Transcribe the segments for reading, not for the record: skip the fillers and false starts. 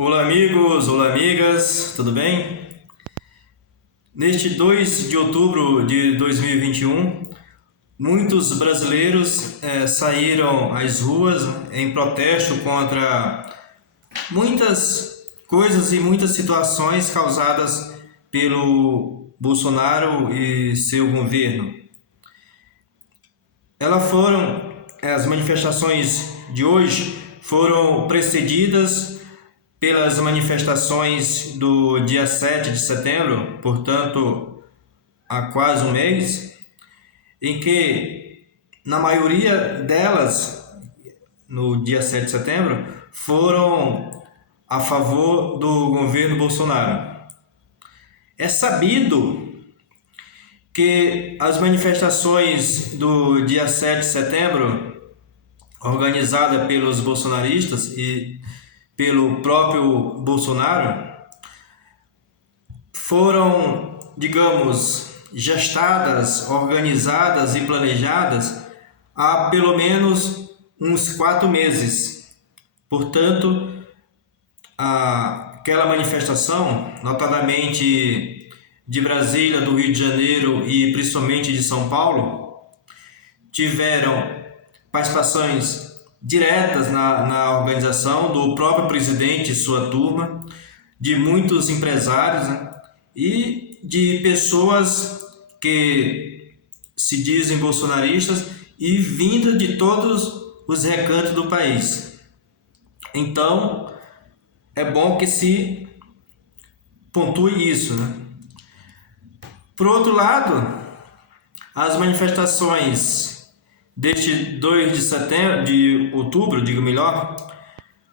Olá amigos, olá amigas, tudo bem? Neste 2 de outubro de 2021, muitos brasileiros saíram às ruas em protesto contra muitas coisas e muitas situações causadas pelo Bolsonaro e seu governo. As manifestações de hoje foram precedidas pelas manifestações do dia 7 de setembro, portanto, há quase um mês, em que, na maioria delas, no dia 7 de setembro, foram a favor do governo Bolsonaro. É sabido que as manifestações do dia 7 de setembro, organizadas pelos bolsonaristas e pelo próprio Bolsonaro, foram, digamos, gestadas, organizadas e planejadas há pelo menos uns 4 meses. Portanto, aquela manifestação, notadamente de Brasília, do Rio de Janeiro e principalmente de São Paulo, tiveram participações diretas na organização do próprio presidente e sua turma, de muitos empresários, né, e de pessoas que se dizem bolsonaristas e vinda de todos os recantos do país. Então, é bom que se pontue isso, né? Por outro lado, as manifestações deste 2 de setembro, de outubro, digo melhor,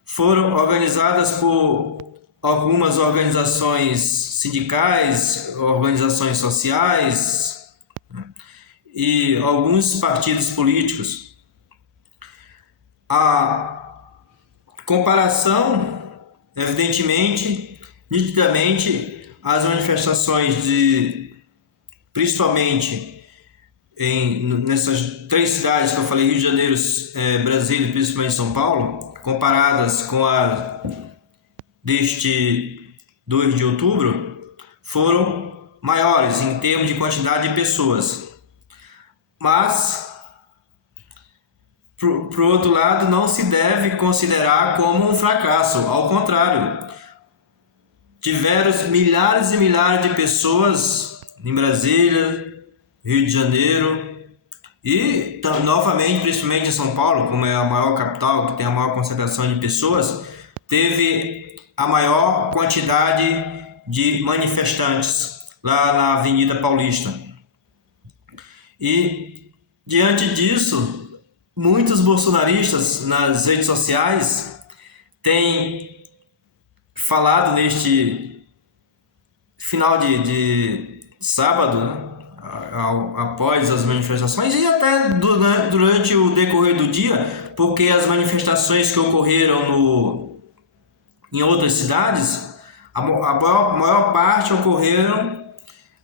foram organizadas por algumas organizações sindicais, organizações sociais e alguns partidos políticos. A comparação, evidentemente, nitidamente, as manifestações principalmente nessas 3 cidades que eu falei, Rio de Janeiro, Brasília e principalmente São Paulo, comparadas com a deste 2 de outubro, foram maiores em termos de quantidade de pessoas. Mas, por outro lado, não se deve considerar como um fracasso. Ao contrário, tiveram milhares e milhares de pessoas em Brasília, Rio de Janeiro e novamente, principalmente em São Paulo, como é a maior capital, que tem a maior concentração de pessoas, teve a maior quantidade de manifestantes lá na Avenida Paulista. E diante disso, muitos bolsonaristas nas redes sociais têm falado neste final de sábado, né, após as manifestações e até durante o decorrer do dia, porque as manifestações que ocorreram em outras cidades, a maior parte ocorreram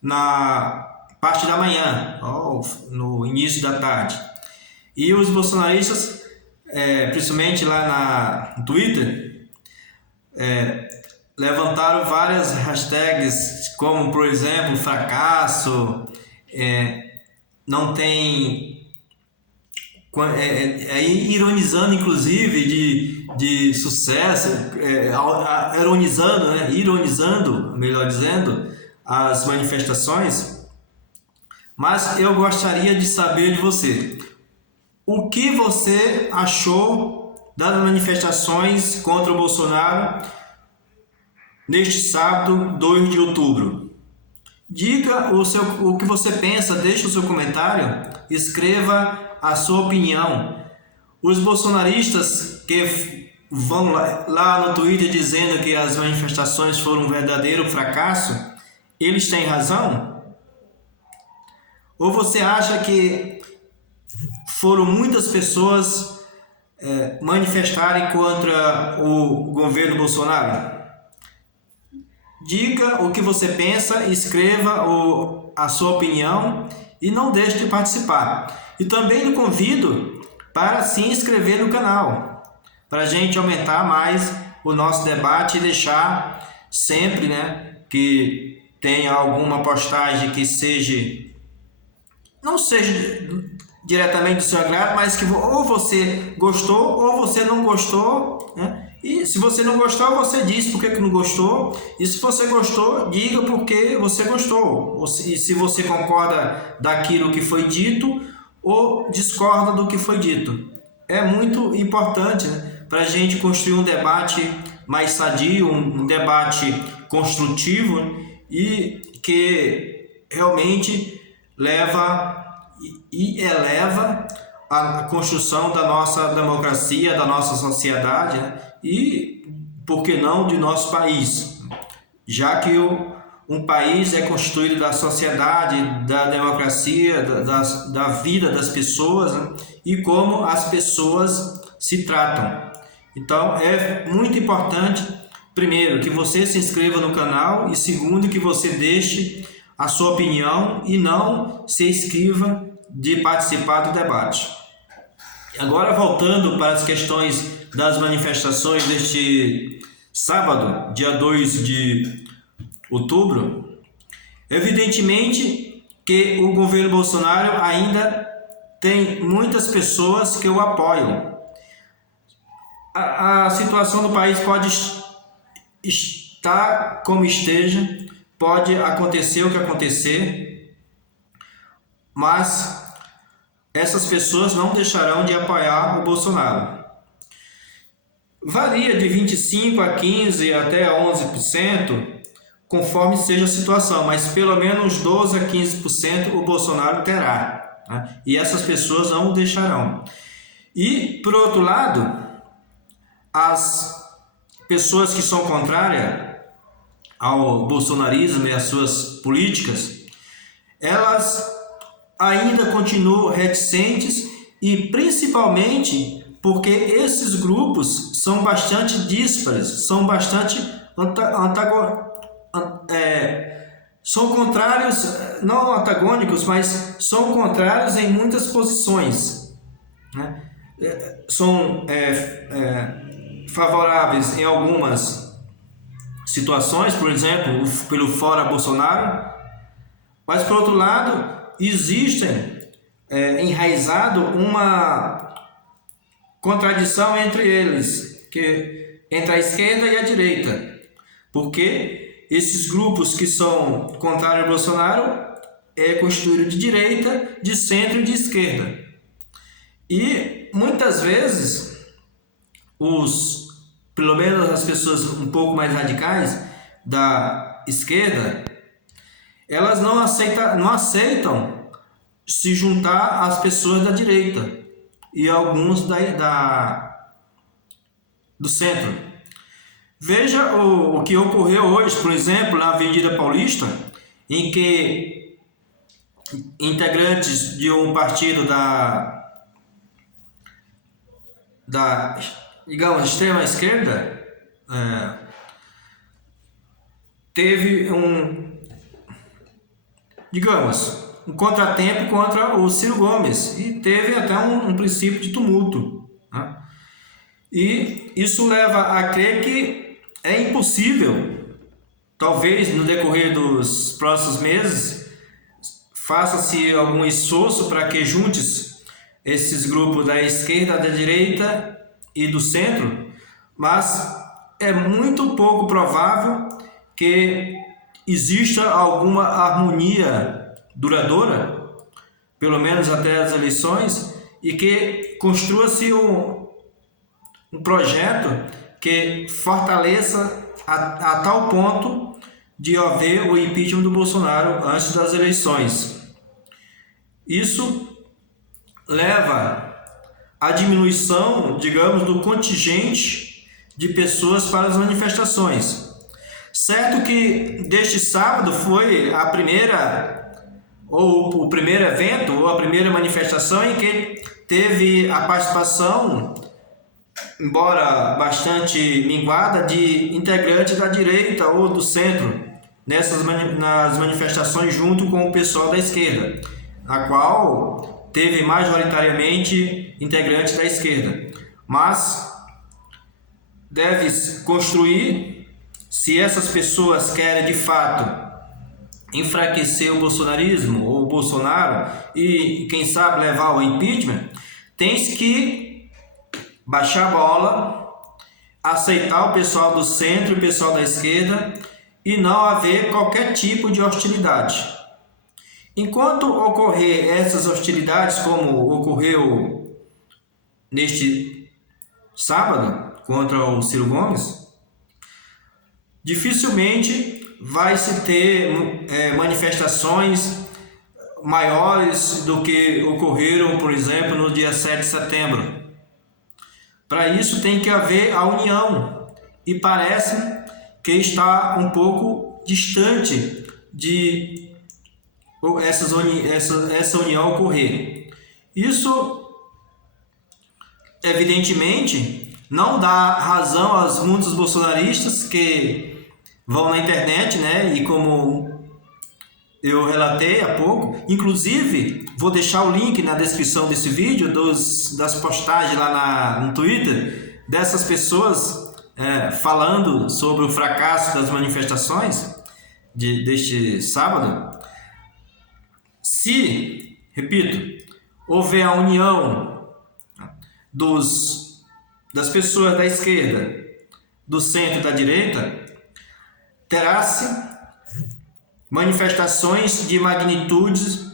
na parte da manhã, ou no início da tarde. E os bolsonaristas, principalmente lá no Twitter, levantaram várias hashtags, como, por exemplo, fracasso, não tem... ironizando, inclusive, de sucesso, ironizando, melhor dizendo, as manifestações. Mas eu gostaria de saber de você, o que você achou das manifestações contra o Bolsonaro neste sábado, 2 de outubro. Diga o que você pensa, deixe o seu comentário, escreva a sua opinião. Os bolsonaristas que vão lá no Twitter dizendo que as manifestações foram um verdadeiro fracasso, eles têm razão? Ou você acha que foram muitas pessoas manifestarem contra o governo Bolsonaro? Diga o que você pensa, escreva a sua opinião e não deixe de participar. E também lhe convido para se inscrever no canal, para a gente aumentar mais o nosso debate e deixar sempre, né, que tenha alguma postagem que não seja diretamente do seu agrado, mas que ou você gostou ou você não gostou, né? E se você não gostou, você diz por que não gostou. E se você gostou, diga por que você gostou. E se você concorda daquilo que foi dito ou discorda do que foi dito. É muito importante, né, para a gente construir um debate mais sadio, um debate construtivo e que realmente leva e eleva a construção da nossa democracia, da nossa sociedade, né? E, por que não, de nosso país, já que um país é constituído da sociedade, da democracia, da vida das pessoas, né? E como as pessoas se tratam. Então, é muito importante, primeiro, que você se inscreva no canal e, segundo, que você deixe a sua opinião e não se inscreva de participar do debate. Agora, voltando para as questões das manifestações deste sábado, dia 2 de outubro, evidentemente que o governo Bolsonaro ainda tem muitas pessoas que o apoiam. A situação do país pode estar como esteja, pode acontecer o que acontecer, mas essas pessoas não deixarão de apoiar o Bolsonaro. Varia de 25% a 15% até 11%, conforme seja a situação, mas pelo menos 12% a 15% o Bolsonaro terá, né? E essas pessoas não o deixarão. E, por outro lado, as pessoas que são contrárias ao bolsonarismo e às suas políticas, elas ainda continuam reticentes e principalmente porque esses grupos são bastante díspares, são bastante são contrários, não antagônicos, mas são contrários em muitas posições, né? São favoráveis em algumas situações, por exemplo, pelo Fora Bolsonaro, mas por outro lado existe enraizado uma contradição entre eles, entre a esquerda e a direita, porque esses grupos que são contrários ao Bolsonaro é constituído de direita, de centro e de esquerda. E muitas vezes pelo menos as pessoas um pouco mais radicais da esquerda, elas não aceitam se juntar às pessoas da direita e alguns do centro. Veja o que ocorreu hoje, por exemplo, na Avenida Paulista, em que integrantes de um partido digamos, extrema esquerda teve um contratempo contra o Ciro Gomes e teve até um princípio de tumulto, né? E isso leva a crer que é impossível, talvez no decorrer dos próximos meses, faça-se algum esforço para que junte-se esses grupos da esquerda, da direita e do centro, mas é muito pouco provável que exista alguma harmonia duradoura, pelo menos até as eleições, e que construa-se um projeto que fortaleça a tal ponto de haver o impeachment do Bolsonaro antes das eleições. Isso leva à diminuição, digamos, do contingente de pessoas para as manifestações. Certo que deste sábado foi o primeiro evento, ou a primeira manifestação em que teve a participação, embora bastante minguada, de integrantes da direita ou do centro, nas manifestações junto com o pessoal da esquerda, a qual teve majoritariamente integrantes da esquerda. Mas deve construir, se essas pessoas querem de fato enfraquecer o bolsonarismo ou o Bolsonaro e, quem sabe, levar ao impeachment, tens que baixar a bola, aceitar o pessoal do centro e o pessoal da esquerda e não haver qualquer tipo de hostilidade. Enquanto ocorrer essas hostilidades, como ocorreu neste sábado contra o Ciro Gomes, dificilmente vai se ter manifestações maiores do que ocorreram, por exemplo, no dia 7 de setembro. Para isso tem que haver a união, e parece que está um pouco distante de essa união ocorrer. Isso, evidentemente, não dá razão aos muitos bolsonaristas que vão na internet, né? E como eu relatei há pouco, inclusive vou deixar o link na descrição desse vídeo das postagens lá no Twitter dessas pessoas falando sobre o fracasso das manifestações deste sábado. Se, repito, houver a união das pessoas da esquerda, do centro e da direita, terá-se manifestações de magnitudes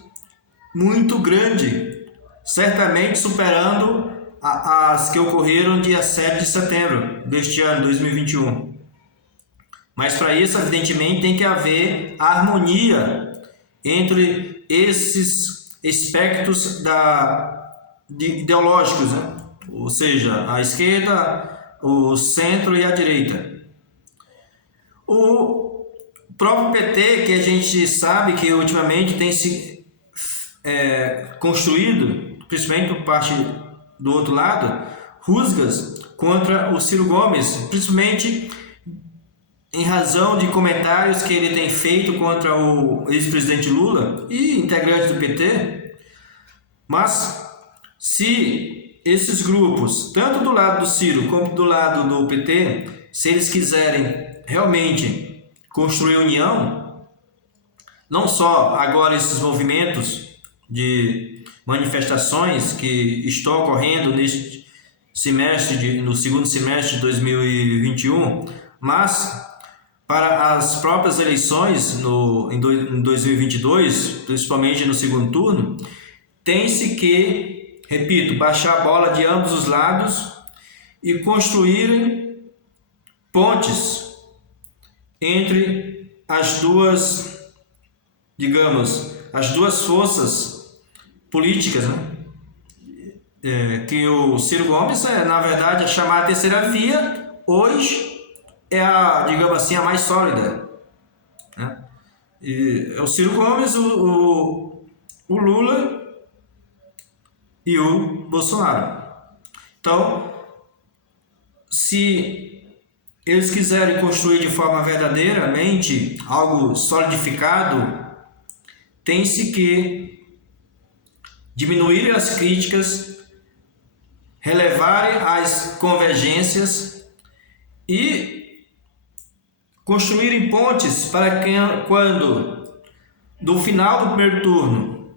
muito grande, certamente superando as que ocorreram dia 7 de setembro deste ano, 2021. Mas para isso, evidentemente, tem que haver harmonia entre esses aspectos ideológicos, né? Ou seja, a esquerda, o centro e a direita. O próprio PT, que a gente sabe que ultimamente tem se construído, principalmente por parte do outro lado, rusgas contra o Ciro Gomes, principalmente em razão de comentários que ele tem feito contra o ex-presidente Lula e integrantes do PT. Mas se esses grupos, tanto do lado do Ciro como do lado do PT, se eles quiserem realmente construir união, não só agora esses movimentos de manifestações que estão ocorrendo neste semestre, no segundo semestre de 2021, mas para as próprias eleições em 2022, principalmente no segundo turno, tem-se que, repito, baixar a bola de ambos os lados e construir pontes entre as duas, digamos, as duas forças políticas, né? Que o Ciro Gomes na verdade, a chamada terceira via, hoje é digamos assim, a mais sólida, né? E é o Ciro Gomes, o Lula e o Bolsonaro. Então, se eles quiserem construir de forma verdadeiramente algo solidificado, tem-se que diminuir as críticas, relevarem as convergências e construírem pontes para que, quando do final do primeiro turno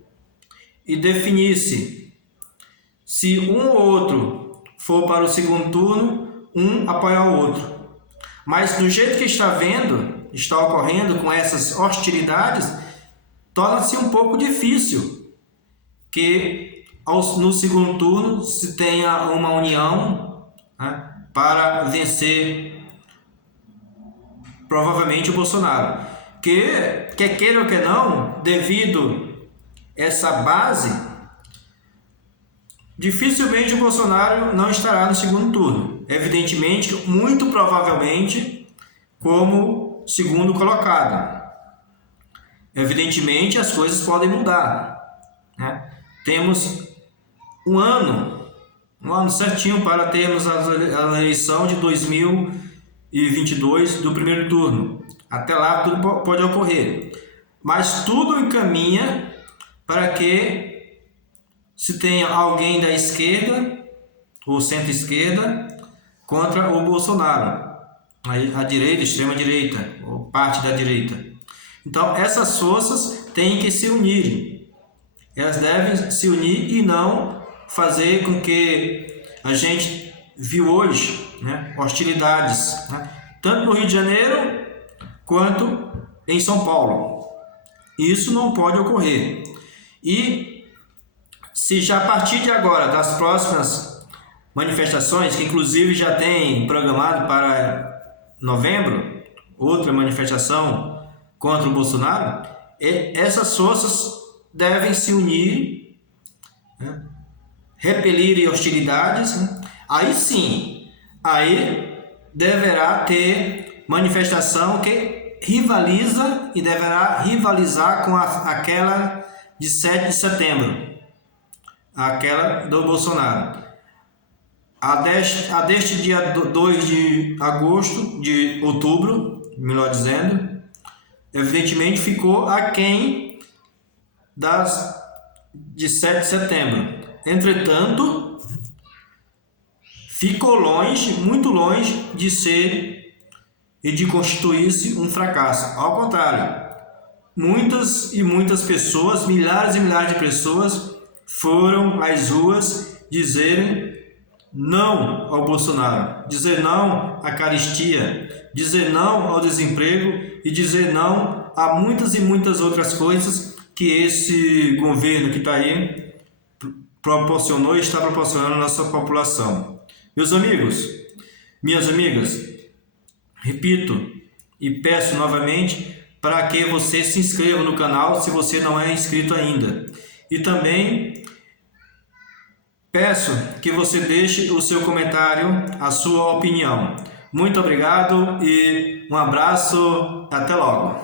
e definir-se se um ou outro for para o segundo turno, um apoiar o outro. Mas do jeito que está ocorrendo com essas hostilidades, torna-se um pouco difícil que no segundo turno se tenha uma união, né, para vencer provavelmente o Bolsonaro. Que quer queira ou que não, devido a essa base, dificilmente o Bolsonaro não estará no segundo turno. Evidentemente, muito provavelmente, como segundo colocado. Evidentemente, as coisas podem mudar, né? Temos um ano certinho para termos a eleição de 2022 do primeiro turno. Até lá tudo pode ocorrer. Mas tudo encaminha para que se tenha alguém da esquerda ou centro-esquerda contra o Bolsonaro, a direita, extrema direita, ou parte da direita. Então essas forças têm que se unir, elas devem se unir e não fazer com que a gente viu hoje, né, hostilidades, né, tanto no Rio de Janeiro quanto em São Paulo. Isso não pode ocorrer. E se já a partir de agora, das próximas manifestações, que inclusive já tem programado para novembro, outra manifestação contra o Bolsonaro, essas forças devem se unir, né, repelir hostilidades, né? Aí sim, aí deverá ter manifestação que rivaliza e deverá rivalizar com aquela de 7 de setembro, aquela do Bolsonaro. A deste dia 2 de agosto, de outubro, melhor dizendo, evidentemente ficou aquém de 7 de setembro. Entretanto, ficou longe, muito longe de ser e de constituir-se um fracasso. Ao contrário, muitas e muitas pessoas, milhares e milhares de pessoas foram às ruas dizer não ao Bolsonaro, dizer não à carestia, dizer não ao desemprego e dizer não a muitas e muitas outras coisas que esse governo que está aí proporcionou e está proporcionando à nossa população. Meus amigos, minhas amigas, repito e peço novamente para que você se inscreva no canal se você não é inscrito ainda. E também peço que você deixe o seu comentário, a sua opinião. Muito obrigado e um abraço, até logo.